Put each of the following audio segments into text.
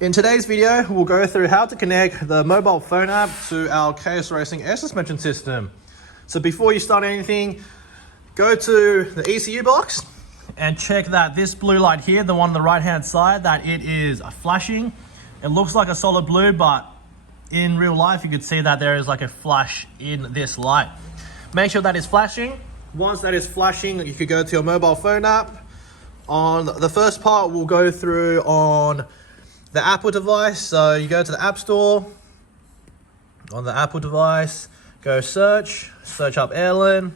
In today's video, we'll go through how to connect the mobile phone app to our KS Racing air suspension system. So before you start anything, go to the ECU box and check that this blue light here, the one on the right hand side, that it is flashing. It looks like a solid blue, but in real life you could see that there is like a flash in this light. Make sure that is flashing. Once that is flashing, you could go to your mobile phone app. On the first part, we'll go through on the Apple device. So you go to the App Store. On the Apple device, go search up Airlin.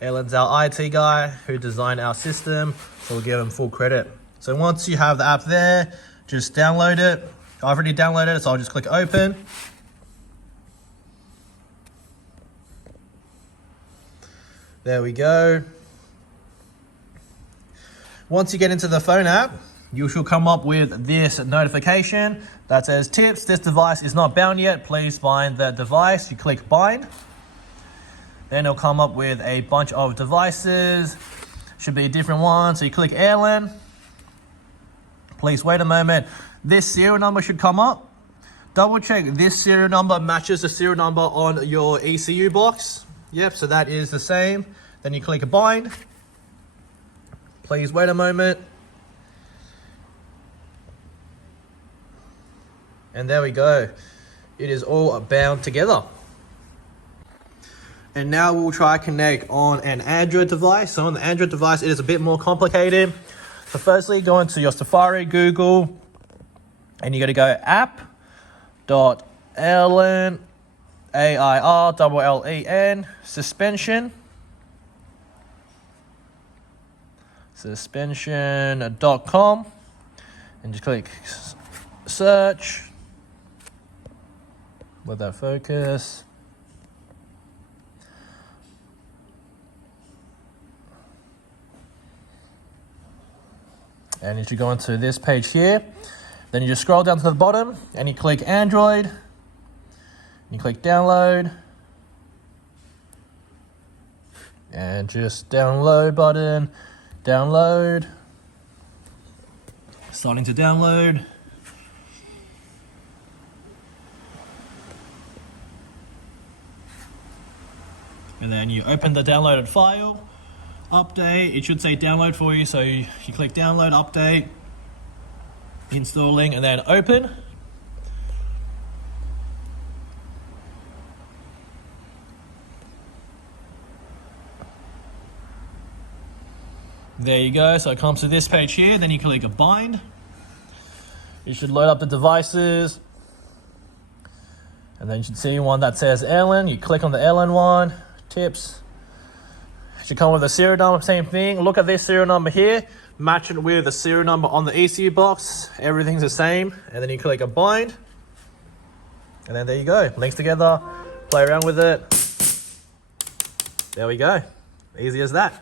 Airlin's our IT guy who designed our system, so we'll give him full credit. So once you have the app there, just download it. I've already downloaded it, so I'll just click open. There we go. Once you get into the phone app, you should come up with this notification that says, tips, this device is not bound yet, please bind the device. You click bind. Then it'll come up with a bunch of devices. Should be a different one. So you click Airlin. Please wait a moment. This serial number should come up. Double check this serial number matches the serial number on your ECU box. Yep, so that is the same. Then you click bind. Please wait a moment. And there we go. It is all bound together. And now we'll try connect on an Android device. So on the Android device, it is a bit more complicated. So firstly, go into your Safari, Google, and you got to go app.airlen, AIRLLEN, suspension.com, and just click search. Let that focus. And you should go into this page here. Then you just scroll down to the bottom and you click Android. You click download. And just download button. Download. Starting to download. And then you open the downloaded file. Update, it should say download for you, so you click download, update, installing, and then open. There you go, so it comes to this page here, then you click a bind. You should load up the devices, and then you should see one that says Airlin. You click on the Airlin one, tips. Should come with a serial number, same thing. Look at this serial number here, match it with the serial number on the ECU box. Everything's the same, and then you click a bind, and then there you go, links together. Play around with it. There we go, easy as that.